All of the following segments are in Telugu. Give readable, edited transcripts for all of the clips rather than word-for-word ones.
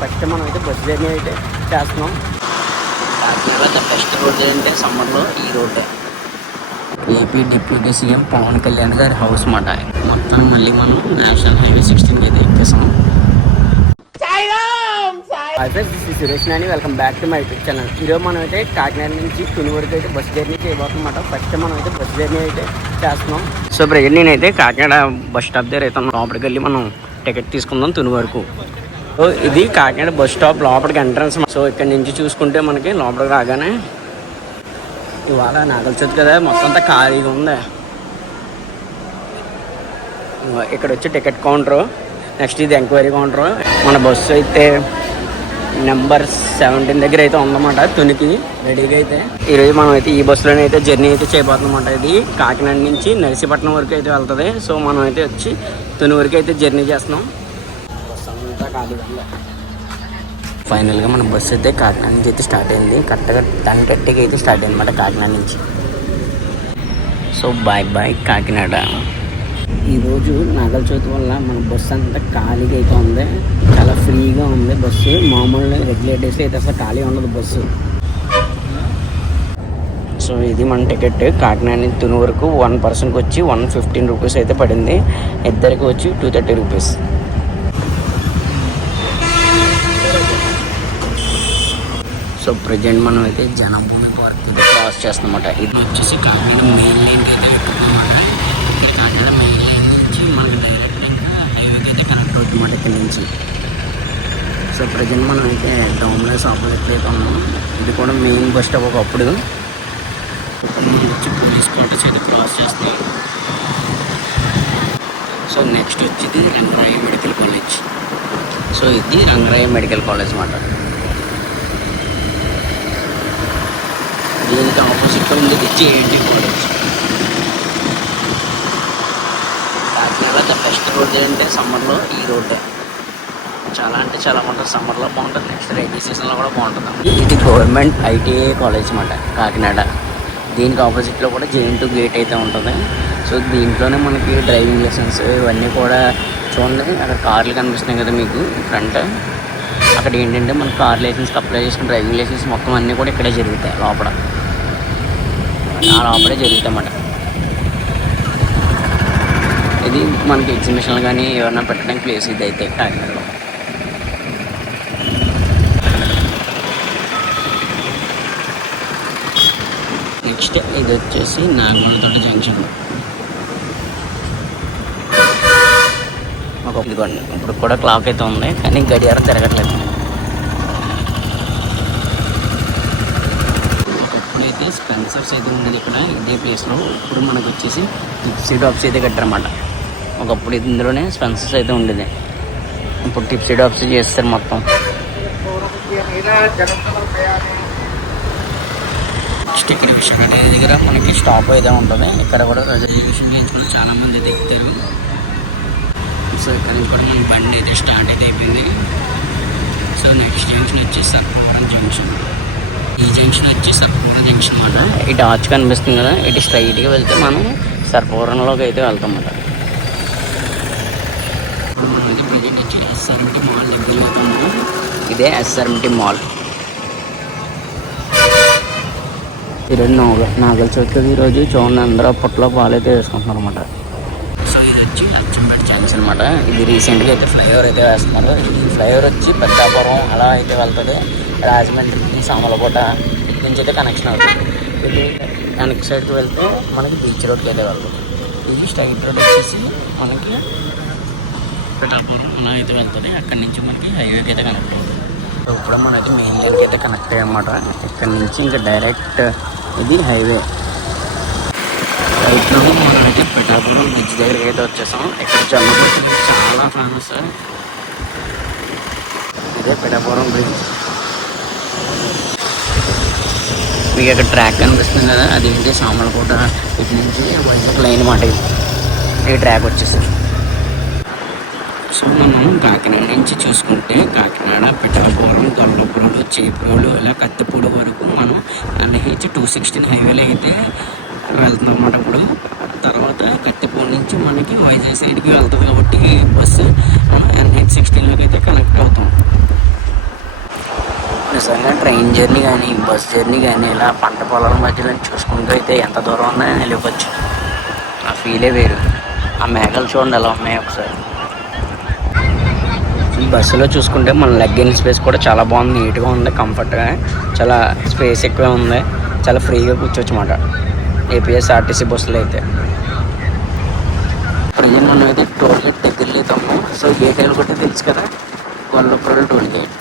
ఫస్ట్ మనం అయితే బస్ జర్నీ అయితే చేస్తున్నాం. కాకినాడ ద బెస్ట్ రోడ్ అంటే సమ్మర్లో ఈ రోడ్డే. AP deputy CM Pawan Kalyan గారి హౌస్ మాట. మొత్తం మళ్ళీ మనం నేషనల్ హైవే 16 అయితే ఎక్కేసాం. Suresh Nani, welcome back to my YouTube channel. ఈరోజు మనం అయితే కాకినాడ నుంచి తుని వరకు అయితే బస్ జర్నీ చేయబోతున్నమాట. ఫస్ట్ మనం అయితే బస్ జర్నీ అయితే చేస్తున్నాం. సో ప్రజెంట్ నేనైతే కాకినాడ బస్ స్టాప్ దగ్గర అయితే లోపలికి వెళ్ళి మనం టికెట్ తీసుకుందాం తుని వరకు. సో ఇది కాకినాడ బస్ స్టాప్ లోపలికి ఎంట్రన్స్. సో ఇక్కడ నుంచి చూసుకుంటే మనకి లోపలికి రాగానే ఇవాళ నాగల చవితి కదా, మొత్తం అంతా ఖాళీగా ఉంది. ఇక్కడ వచ్చి టికెట్ కౌంటరు, నెక్స్ట్ ఇది ఎంక్వైరీ కౌంటరు. మన బస్సు అయితే నెంబర్ 17 దగ్గర అయితే ఉందన్నమాట. తునికి రెడీగా అయితే ఈరోజు మనం అయితే ఈ బస్సులోనే అయితే జర్నీ అయితే చేయబోతున్నమాట. ఇది కాకినాడ నుంచి నర్సీపట్నం వరకు అయితే వెళ్తుంది. సో మనం అయితే వచ్చి తుని వరకు అయితే జర్నీ చేస్తున్నాం. బస్సు అంతా ఖాళీగా ఉంది. ఫైనల్గా మన బస్సు అయితే కాకినాడ నుంచి అయితే స్టార్ట్ అయింది. కరెక్ట్గా 10:30కి అయితే స్టార్ట్ అయింది అన్నమాట కాకినాడ నుంచి. So bye bye Kakinada. ఈరోజు నాగల చవితి వల్ల మన బస్సు అంతా ఖాళీగా అయితే ఉంది. చాలా ఫ్రీగా ఉంది బస్సు. మామూలు రెగ్యులర్ డేస్లో అయితే అసలు ఖాళీ ఉండదు బస్సు. సో ఇది మన టికెట్. కాకినాడ నుంచి తుని వరకు 1 పర్సన్కి వచ్చి 115 రూపీస్ అయితే పడింది. ఇద్దరికి వచ్చి 230 రూపీస్. సో ప్రజెంట్ మనం అయితే జనభూమి పార్క్ అయితే క్రాస్ చేస్తామన్నమాట. ఇది వచ్చేసి కాకినాడ మెయిన్ లైన్ అయితే పెట్టుకున్నమాట. ఈ కాకినాడ మెయిన్ లైన్ నుంచి మనకి డైరెక్ట్గా హైవేకి అయితే కనెక్ట్ అవుతుందన్నమాట ఇక్కడ నుంచి. సో ప్రజెంట్ మనం అయితే డౌన్లైస్ ఆపోజిట్ అయితే ఉన్నాం. ఇది కూడా మెయిన్ బస్ స్టాప్ ఒకప్పుడు. మనం వచ్చి పోలీస్ క్వార్టర్స్ అయితే క్రాస్ చేస్తాం. సో నెక్స్ట్ వచ్చేది రంగరాయ మెడికల్ కాలేజ్. సో ఇది రంగరాయ మెడికల్ కాలేజ్ అన్నమాట. దీనికి ఆపోజిట్లో ఉంది JNT college. Kakinada the best road అంటే సమ్మర్లో ఈ రోడ్డే. చాలా అంటే చాలా బాగుంటుంది. సమ్మర్లో బాగుంటుంది, నెక్స్ట్ రైనీ సీజన్లో కూడా బాగుంటుంది. ఇది గవర్నమెంట్ ఐటీఐ కాలేజ్ అన్నమాట కాకినాడ. దీనికి ఆపోజిట్లో కూడా జేఎన్2 గేట్ అయితే ఉంటుంది. సో దీంట్లోనే మనకి డ్రైవింగ్ లైసెన్స్ ఇవన్నీ కూడా చూడండి. అక్కడ కార్లు కనిపిస్తున్నాయి కదా మీకు ఫ్రంట్. అక్కడ ఏంటంటే మన కార్ లైసెన్స్కి అప్లై చేసుకుని డ్రైవింగ్ లైసెన్స్ మొత్తం అన్నీ కూడా ఇక్కడే జరుగుతాయి. లోపల లోపలే జరుగుతాయి అన్నమాట. ఇది మనకి ఎగ్జిబిషన్లు కానీ ఏమన్నా పెట్టడానికి ప్లేస్ ఇది అయితే కాకినాడలో. నెక్స్ట్ ఇది వచ్చేసి నాగమణితోట జంక్షన్. ఇదిగోండి ఇప్పుడు కూడా క్లాక్ అయితే ఉంది, కానీ గడియారం తిరగట్లేదు. ఒకప్పుడు అయితే స్పెన్సర్స్ అయితే ఉండేది ఇక్కడ ఇదే ప్లేస్లో. ఇప్పుడు మనకు వచ్చేసి టిప్సీ టాప్స్ అయితే కట్టారన్నమాట. ఒకప్పుడు ఇందులోనే స్పెన్సర్స్ అయితే ఉండేది. ఇప్పుడు టిప్సీ టాప్స్ చేస్తారు మొత్తం. నెక్స్ట్ ఇక్కడ విశాఖ దగ్గర మనకి స్టాప్ అయితే ఉంటుంది. ఇక్కడ కూడా రిజర్వేషన్ చేయించుకుని చాలామంది అయితే ఎక్కుతారు. సో ఇక్కడ నుంచి కూడా మన బండి అయితే స్టార్ట్ అయితే అయిపోయింది. సో నెక్స్ట్ జంక్షన్ వచ్చేసి సర్పవరం జంక్షన్. ఈ జంక్షన్ వచ్చి సర్పవరం జంక్షన్ అన్నమాట. ఇటు ఆర్చ్ కనిపిస్తుంది కదా, ఇటు స్ట్రైట్గా వెళ్తే మనం సర్పవరంలోకి అయితే వెళ్తాం అన్నమాట. ఇప్పుడు మనం అయితే ప్రజెంట్ వచ్చి ఎస్ఆర్ఎంటీ మాల్ దగ్గర వెళ్తాము. ఇదే ఎస్ఆర్ఎంటీ మాల్. ఈరోజు నాగల చవితి ఈరోజు చూడండి, అందరూ అప్పట్లో పాలు అయితే వేసుకుంటున్నారు అన్నమాట. సో ఇది వచ్చి అచ్చంపేట జంక్షన్ అనమాట. ఇది రీసెంట్గా అయితే ఫ్లైఓవర్ అయితే వేస్తున్నారు. ఈ ఫ్లైఓవర్ వచ్చి పెద్దాపురం అలా అయితే వెళ్తుంది. రాజమండ్రి, సామలకోట ఇటు నుంచి అయితే కనెక్షన్ అవుతుంది. ఇది వెనక్కి సైడ్కి వెళ్తే మనకి బీచ్ రోడ్కి అయితే వెళ్తుంది. ఇది స్ట్రైట్ రోడ్ వచ్చేసి మనకి పెద్దాపురం అలా అయితే వెళ్తుంది. అక్కడి నుంచి మనకి హైవేకి అయితే కనెక్ట్ అవుతుంది. సో ఇప్పుడు మనకి మెయిన్ లైన్కి అయితే కనెక్ట్ అయ్యన్నమాట. ఇక్కడ నుంచి ఇంకా డైరెక్ట్ ఇది హైవే. రైట్ నుండి మనమైతే పిఠాపురం బ్రిడ్జ్ దగ్గరికి అయితే వచ్చేసాం. ఇక్కడ జొన్నపూడి చాలా ఫేమస్. ఇదే పిఠాపురం బ్రిడ్జ్. మీకు ఇక్కడ ట్రాక్ కనిపిస్తుంది కదా, అది ఏంటి సామలకోట ఇటు నుంచి వైజాగ్ లైన్ మాట. ఈ ట్రాక్ వచ్చేసి సో మనం కాకినాడ నుంచి చూసుకుంటే కాకినాడ, పిఠాపురం, గొల్లపురం, చేబ్రోలు ఇలా కత్తిపూడి వరకు మనం NH 216 హైవేలో అయితే వెళ్తున్నాం అన్నమాట. ఇప్పుడు తర్వాత కత్తిపూడి నుంచి మనకి వైజాగ్ సైడ్కి వెళ్తుంది కాబట్టి బస్సు మనం NH 16లోకి అయితే కనెక్ట్ అవుతాం. నిజంగా ట్రైన్ జర్నీ కానీ బస్ జర్నీ కానీ ఇలా పంట పొలాల మధ్యలో చూసుకుంటూ అయితే ఎంత దూరం ఉన్నా వెళ్ళిపోవచ్చు. ఆ ఫీలే వేరు. ఆ మేఘాలు చూడండి ఎలా ఉన్నాయి ఒకసారి. బస్సులో చూసుకుంటే మన లెగ్గిన్ స్పేస్ కూడా చాలా బాగుంది, నీట్గా ఉంది, కంఫర్ట్గా, చాలా స్పేస్ ఎక్కువ ఉంది, చాలా ఫ్రీగా కూర్చోవచ్చు అన్నమాట ఏపీఎస్ఆర్టీసీ బస్సులో అయితే. ప్రజెంట్ మనం అయితే టోల్ గేట్ దగ్గరలో అయితే ఉన్నాం. సో గేట్ వెళ్ళి తెలుసు కదా, Gollapuram toll gate.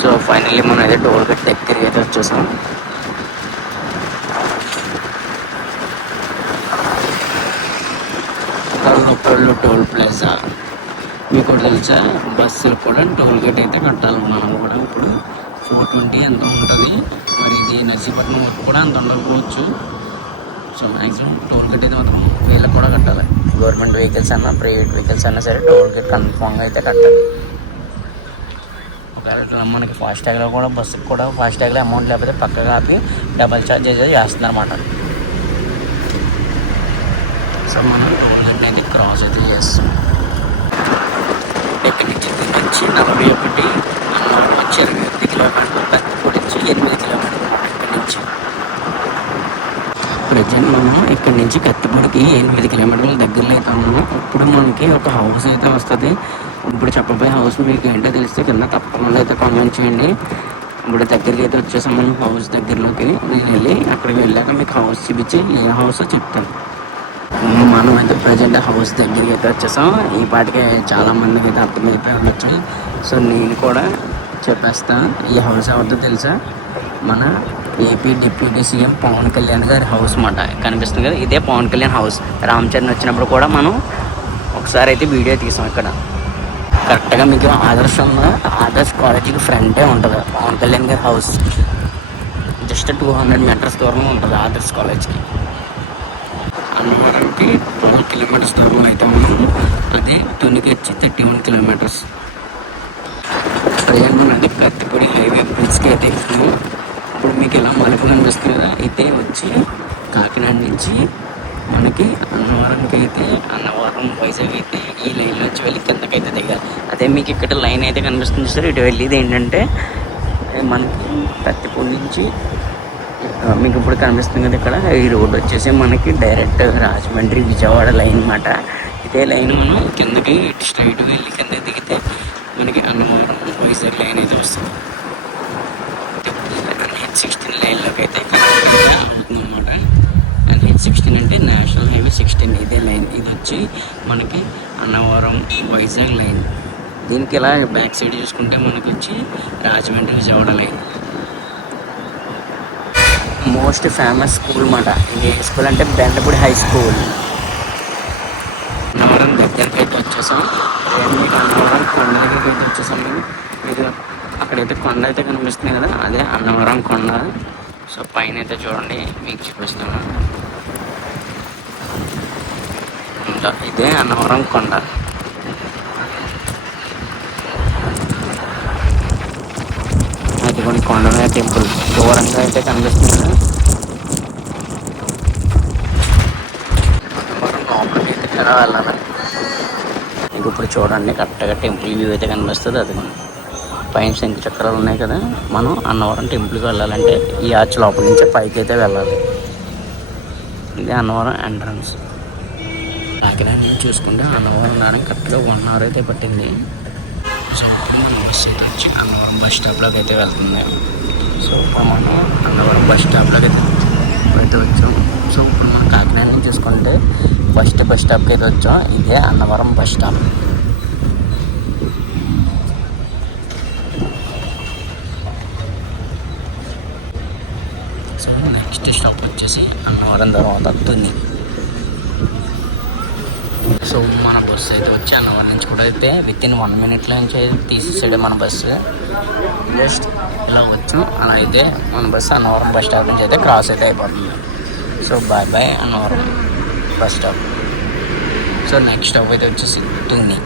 So finally మనం అయితే టోల్ గేట్ దగ్గరికి అయితే వచ్చేసాం. Gollapuram toll plaza. మీకు కూడా తెలుసా, బస్సులు కూడా టోల్ గేట్ అయితే కట్టాలి. మనం కూడా ఇప్పుడు 420 ఎంత ఉంటుంది, మరి ఇది నర్సీపట్నం వరకు కూడా అంత ఉండకపోవచ్చు. సో మ్యాక్సిమం టోల్ గేట్ అయితే మాత్రం వీళ్ళకి కూడా కట్టాలి. గవర్నమెంట్ వెహికల్స్ అన్నా ప్రైవేట్ వెహికల్స్ అన్నా సరే టోల్ గేట్ కన్ఫామ్గా అయితే కట్టాలి. ఒకవేళ మనకి ఫాస్టాగ్లో కూడా బస్సుకి కూడా ఫాస్టాగ్లో అమౌంట్ లేకపోతే పక్కగా ఆపి డబల్ ఛార్జ్ అయితే చేస్తుంది అనమాట. సో మనం టోల్ గేట్ అయితే క్రాస్ అయితే చేస్తాం. ఇక్కడి నుంచి 41 అన్నవరం వచ్చి 28 కిలోమీటర్లు, పెద్దపూడి నుంచి 8 కిలోమీటర్లు ఇక్కడి నుంచి. ప్రజెంట్ మనం ఇక్కడి నుంచి కత్తిపూడికి 8 కిలోమీటర్ల దగ్గరలో అయితే ఉన్నాము. ఇప్పుడు మనకి ఒక హౌస్ అయితే వస్తుంది. ఇప్పుడు చెప్పబోయే హౌస్ మీకు ఏంటో తెలిస్తే కింద తప్పకుండా అయితే కామెంట్ చేయండి. ఇప్పుడు దగ్గరికి అయితే వచ్చేసాం మనం హౌస్ దగ్గరలోకి. నేను వెళ్ళి అక్కడికి వెళ్ళాక మీకు హౌస్ చూపించి ఏ హౌస్ చెప్తాను. మనం అయితే ప్రజెంట్ హౌస్ దగ్గరికి అయితే వచ్చేసాం. ఈ పాటికి చాలా మందికి అయితే అర్థమైపోయి ఉండొచ్చు. సో నేను కూడా చెప్పేస్తాను. ఈ హౌస్ ఎవరితో తెలుసా, మన AP deputy CM Pawan Kalyan గారి హౌస్ మాట. కనిపిస్తుంది కదా, ఇదే పవన్ కళ్యాణ్ హౌస్. రామ్ చరణ్ వచ్చినప్పుడు కూడా మనం ఒకసారి అయితే వీడియో తీసాం. ఇక్కడ కరెక్ట్గా మీకు ఆదర్శ్ కాలేజీకి ఫ్రంటే ఉంటుంది పవన్ కళ్యాణ్ గారి హౌస్. జస్ట్ 200 మీటర్స్ దూరంలో ఉంటుంది ఆదర్శ్ కాలేజ్కి. అన్నవరంకి 12 కిలోమీటర్స్ దూరం అయితే ఉన్నాము. అదే తునికి వచ్చి 31 కిలోమీటర్స్. ప్రజెంట్ మనం అయితే కత్తిపూడి హైవే బ్రిడ్జ్కి అయితే ఎక్కుతున్నాము. ఇప్పుడు మీకు ఇలా మలుపు కనిపిస్తుంది కదా, అయితే వచ్చి కాకినాడ నుంచి మనకి అన్నవరంకి అయితే, అన్నవరం వైజాగ్ అయితే ఈ లైన్లో వచ్చి వెళ్ళి కిందకైతే దిగాలి. అదే మీకు ఇక్కడ లైన్ అయితే కనిపిస్తుంది సార్, ఇటు వెళ్ళేది ఏంటంటే మనకి కత్తిపూడి నుంచి మీకు ఇప్పుడు కనిపిస్తుంది కదా, ఇక్కడ ఈ రోడ్ వచ్చేసి మనకి డైరెక్ట్ రాజమండ్రి విజయవాడ లైన్ అన్నమాట. ఇదే లైన్ మనం కిందకి స్ట్రైట్ వెళ్ళి కింద దిగితే మనకి అన్నవరం వైజాగ్ లైన్ అయితే వస్తుంది. N16 లైన్లోకి అయితే అవుతుంది అనమాట. N16 అంటే నేషనల్ హైవే 16. ఇదే లైన్, ఇది వచ్చి మనకి అన్నవరం వైజాగ్ లైన్. దీనికి ఇలా బ్యాక్ సైడ్ చూసుకుంటే మనకి వచ్చి Rajahmundry Vijayawada line. Most famous school అన్నమాట. ఇది ఏ స్కూల్ అంటే బెండపూడి హై స్కూల్. అన్నవరం దగ్గరికి అయితే వచ్చేసాం. మీకు అన్నవరం కొండ దగ్గరికి అయితే వచ్చేసాం. మీరు అక్కడైతే కొండ అయితే కనిపిస్తుంది కదా, అదే అన్నవరం కొండ. సో పైన అయితే చూడండి, మీకు చూపిస్తున్నాను. ఇదే అన్నవరం కొండ. అది కొన్ని కొండమే టెంపుల్ దూరంగా అయితే కనిపిస్తుంది కదా. అన్నవరం లోపలికి అయితే ఎలా వెళ్ళాలి మీకు ఇప్పుడు చూడండి, కరెక్ట్గా టెంపుల్ వ్యూ అయితే కనిపిస్తుంది. అది పైన శంకు చక్రాలు ఉన్నాయి కదా, మనం అన్నవరం టెంపుల్కి వెళ్ళాలంటే ఈ ఆర్చ్ లోపల నుంచే పైకి అయితే వెళ్ళాలి. ఇది అన్నవరం ఎంట్రన్స్. కాకినాడ నుంచి చూసుకుంటే అన్నవరం రావడానికి కరెక్ట్గా 1 అవర్ అయితే పట్టింది. సో మన బస్ అయితే వచ్చి అన్నవరం బస్ స్టాప్లోకి అయితే వెళ్తుంది. సో ఇప్పుడు మనం అన్నవరం బస్ స్టాప్లోకి అయితే వచ్చాం. సో ఇప్పుడు మనం కాకినాడ నుంచి చూసుకుంటే ఫస్ట్ బస్ స్టాప్కి అయితే వచ్చాం. ఇదే Annavaram bus stop. So next stop వచ్చేసి అన్నవరం తర్వాత తుని. సో మన బస్సు అయితే వచ్చి అన్నవరం నుంచి కూడా అయితే వితిన్ 1 మినిట్లో నుంచి తీసేసాడు మన బస్సు. జస్ట్ ఇలా వచ్చాం, అలా అయితే మన బస్సు అన్నవరం బస్ స్టాప్ నుంచి అయితే క్రాస్ అయితే అయిపోతుంది. So bye bye Annavaram bus stop. So next stop అయితే వచ్చేసి తుని.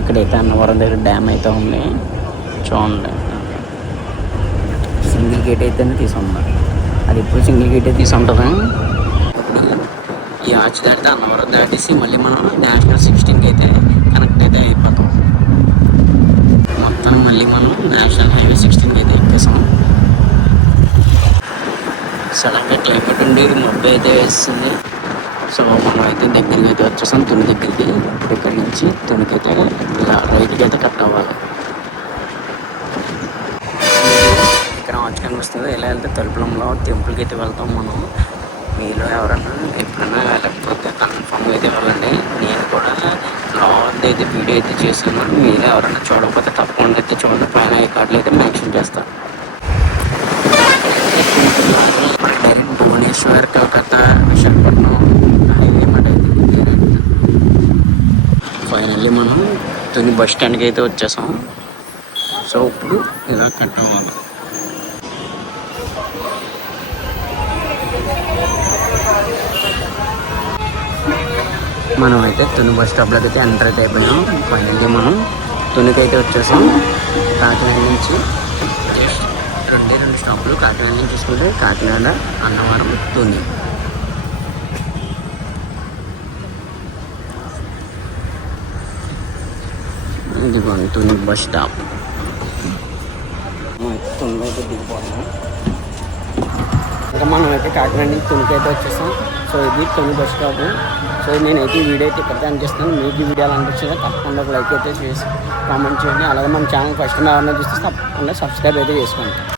ఇక్కడైతే అన్నవరం దగ్గర డ్యామ్ అయితే ఉంది చూడండి. సింగిల్ గేట్ అయితేనే తీసుకుంటాం. అది ఎప్పుడు సింగిల్ గేటే తీసుకుంటాం. ఇప్పుడు ఈ ఆర్చ్ దాటితే అన్నవరం దాటేసి మళ్ళీ మనం నేషనల్ 16కి అయితే కనెక్ట్ అయితే అయిపోతాం. మొత్తం మళ్ళీ మనం నేషనల్ హైవే 16కి అయితే ఎక్కేసాం. సడన్గా క్లైమేట్ ఉండి మబ్బు అయితే వేస్తుంది. సో మనం అయితే దగ్గరికి అయితే వచ్చేసాం తుని దగ్గరికి. ఇక్కడి నుంచి తునికైతే రైట్కి అయితే కట్ అవ్వాలి. ఇక్కడ ఆర్చ్ కనిపిస్తుంది. ఇలా వెళ్తే తలుపులంలో టెంపుల్కి అయితే వెళ్తాం మనం. మీలో ఎవరన్నా ఎప్పుడైనా వెళ్ళకపోతే కన్ఫామ్గా అయితే వెళ్ళండి. నేను కూడా లాంగ్ అయితే వీడియో అయితే చేస్తాను. మీరు ఎవరైనా చూడకపోతే తప్పకుండా అయితే చూడండి. పైన ఈ కార్డులు అయితే మెన్షన్ చేస్తాను. డైరెక్ట్ భువనేశ్వర్, కలకత్తా, విశాఖపట్నం హైవే మాట అయితే ఫైనల్లీ మనం తుని బస్ స్టాండ్కి అయితే వచ్చేసాం. సో ఇప్పుడు ఇలా కట్ అవ్వాలి. మనం అయితే తుని బస్ స్టాప్లోకి అయితే ఎంటర్ అయితే అయిపోయినాం. ఫైనల్లీ మనం తునికి అయితే వచ్చేసాం. కాకినాడ నుంచి రెండు స్టాపులు. కాకినాడ నుంచి చూసుకుంటే కాకినాడ, అన్నవరం, తుని. ఇదిగోండి తుని బస్ స్టాప్. తుని అయితే దిగిపోతున్నాం. ఇంకా మనం అయితే కాకినాడ నుంచి తునికి అయితే వచ్చేసాం. సో ఇది తుని బస్ స్టాప్. సో నేనైతే ఈ వీడియో అయితే ఇక్కడికి అనిపిస్తాను. మీకు ఈ వీడియో ఎలా అనిపించిందో తప్పకుండా ఒక లైక్ అయితే చేసి కామెంట్ చేయండి. అలాగే మన ఛానల్ ఫస్ట్ టైం ఎవరైనా చూస్తే తప్పకుండా సబ్స్క్రైబ్ అయితే చేసుకోండి.